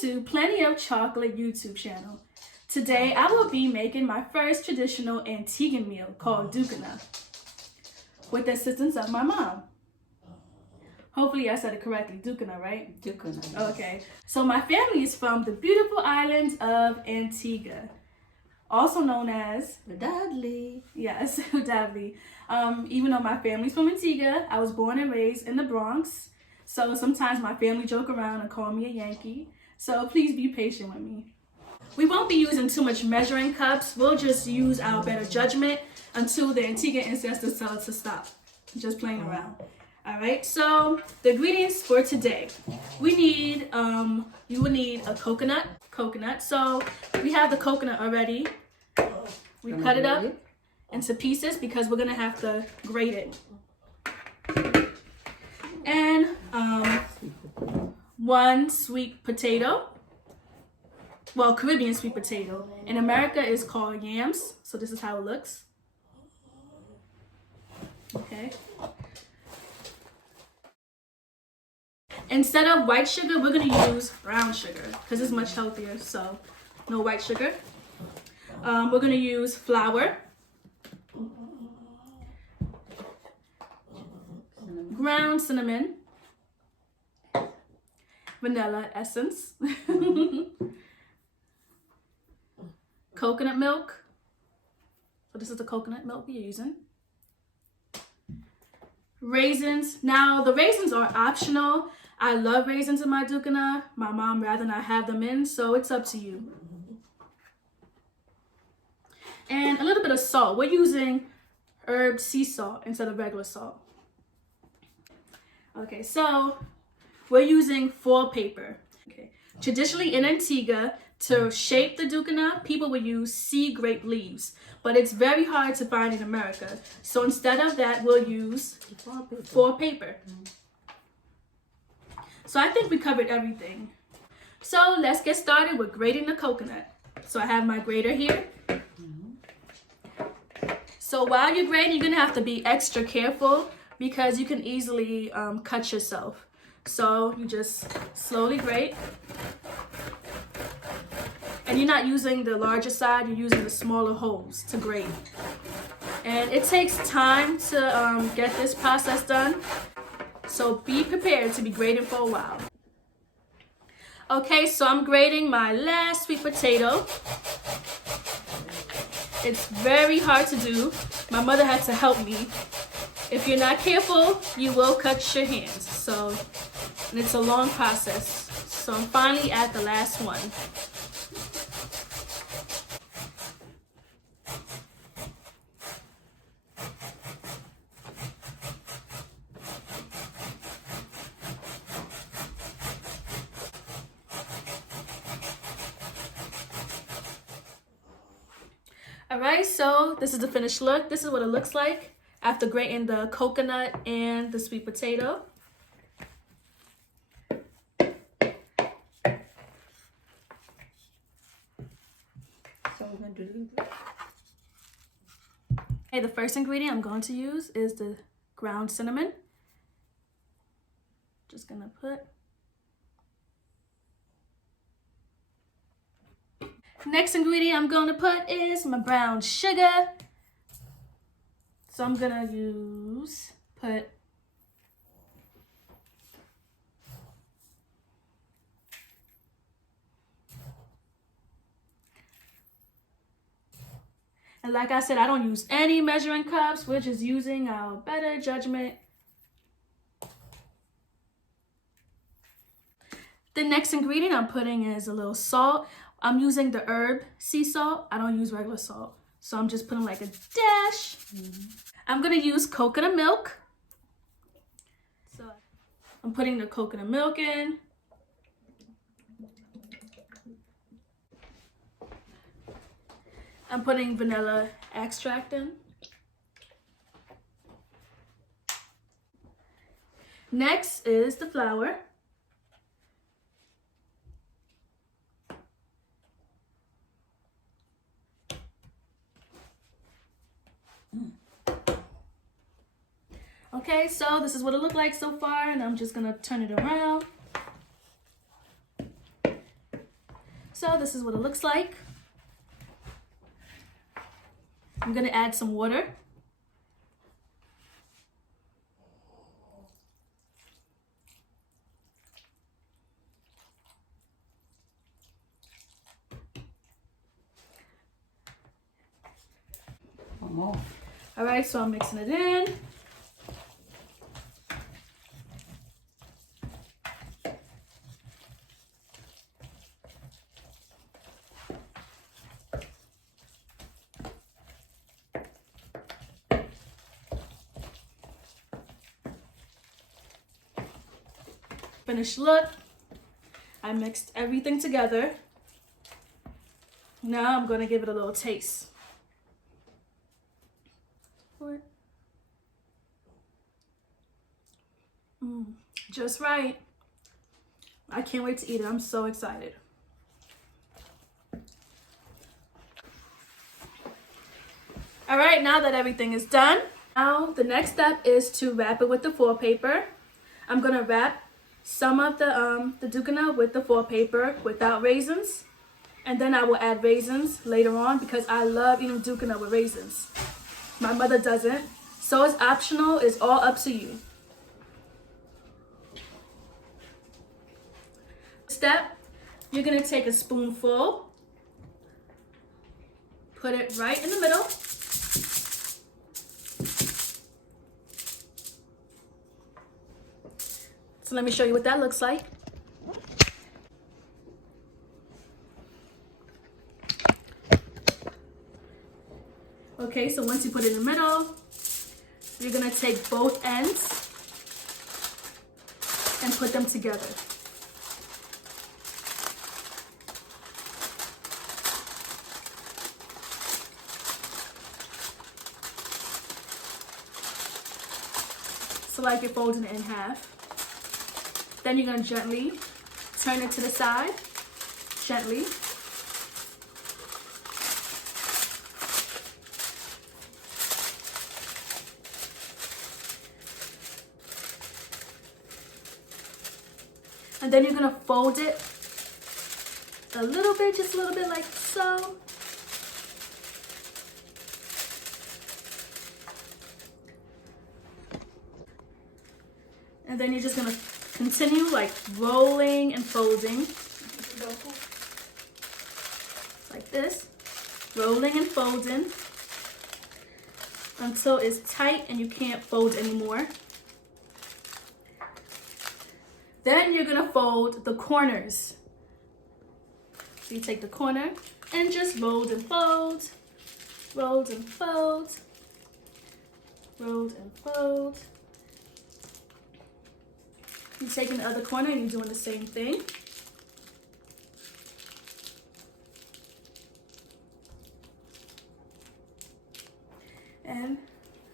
to Plenty of Chocolate YouTube channel. Today I will be making my first traditional Antiguan meal called Ducana with the assistance of my mom. Hopefully I said it correctly, Ducana, right? Ducana. Okay, so my family is from the beautiful island of Antigua, also known as Dudley. Yes, Dudley. Even though my family's from Antigua, I was born and raised in the Bronx. So sometimes my family joke around and call me a Yankee. So please be patient with me. We won't be using too much measuring cups. We'll just use our better judgment until the Antiguan ancestors tell us to stop. Just playing around. All right, so the ingredients for today. We need, you will need a coconut. So we have the coconut already. We cut it up into pieces because we're gonna have to grate it. And one sweet potato. Well, Caribbean sweet potato. In America it's called yams. So this is how it looks. Okay. Instead of white sugar, we're gonna use brown sugar because it's much healthier. So no white sugar. We're gonna use flour, ground cinnamon, vanilla essence, coconut milk. So this is the coconut milk we're using. Raisins. Now the raisins are optional. I love raisins in my Ducana. My mom rather not have them in, so it's up to you. And a little bit of salt. We're using herb sea salt instead of regular salt. Okay, so we're using foil paper. Okay. Traditionally in Antigua, to shape the Ducana, people would use sea grape leaves, but it's very hard to find in America. So instead of that, we'll use foil paper. So I think we covered everything. So let's get started with grating the coconut. So I have my grater here. So while you're grating, you're gonna have to be extra careful because you can easily cut yourself. So you just slowly grate. And you're not using the larger side, you're using the smaller holes to grate. And it takes time to get this process done. So be prepared to be grating for a while. Okay, so I'm grating my last sweet potato. It's very hard to do. My mother had to help me. If you're not careful, you will cut your hands. So, and it's a long process. So I'm finally at the last one. Alright, so this is the finished look. This is what it looks like after grating the coconut and the sweet potato. So we're going to do Okay, the first ingredient I'm going to use is the ground cinnamon. Just gonna put. Next ingredient I'm going to put is my brown sugar. So I'm gonna put and like I said, I don't use any measuring cups. We're just using our better judgment. The next ingredient I'm putting is a little salt. I'm using the herb sea salt. I don't use regular salt. So I'm just putting like a dash. I'm gonna use coconut milk. So I'm putting the coconut milk in. I'm putting vanilla extract in. Next is the flour. Okay, so this is what it looked like so far, and I'm just gonna turn it around. So this is what it looks like. I'm gonna add some water. One more. All right, so I'm mixing it in. Finished look. I mixed everything together. Now I'm gonna give it a little taste. Just right. I can't wait to eat it. I'm so excited. All right, now that everything is done, now the next step is to wrap it with the foil paper. I'm gonna wrap some of the Ducana with the foil paper without raisins, and then I will add raisins later on because I love eating Ducana with raisins. My mother doesn't, so it's optional. It's all up to you. Step, you're gonna take a spoonful, put it right in the middle. So let me show you what that looks like. Okay, so once you put it in the middle, you're gonna take both ends and put them together. So like you're folding it in half. Then you're gonna gently turn it to the side, gently. And then you're gonna fold it a little bit, just a little bit like so. And then you're just gonna continue like rolling and folding. Like this, rolling and folding until it's tight and you can't fold anymore. Then you're gonna fold the corners. So you take the corner and just roll and fold, roll and fold, roll and fold. You're taking the other corner and you're doing the same thing. And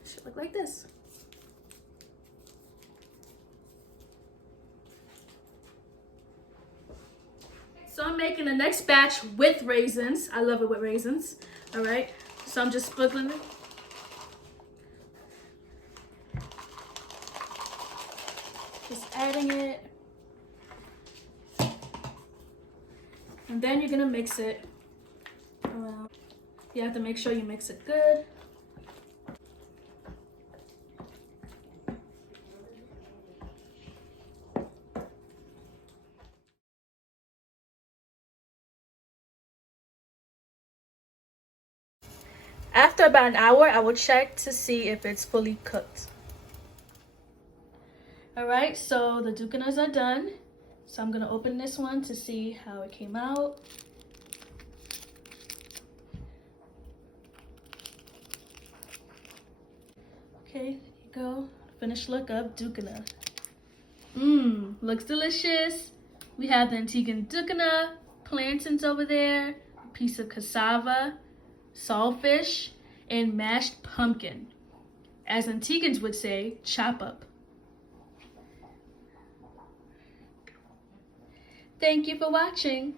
it should look like this. So I'm making the next batch with raisins. I love it with raisins. All right, so I'm just sprinkling it. Just adding it. And then you're gonna mix it around. You have to make sure you mix it good. After about an hour, I will check to see if it's fully cooked. All right, so the Ducanas are done. So I'm gonna open this one to see how it came out. Okay, here you go. Finished look of Ducana. Looks delicious. We have the Antiguan Ducana, plantains over there, a piece of cassava, saltfish, and mashed pumpkin. As Antiguans would say, chop up. Thank you for watching.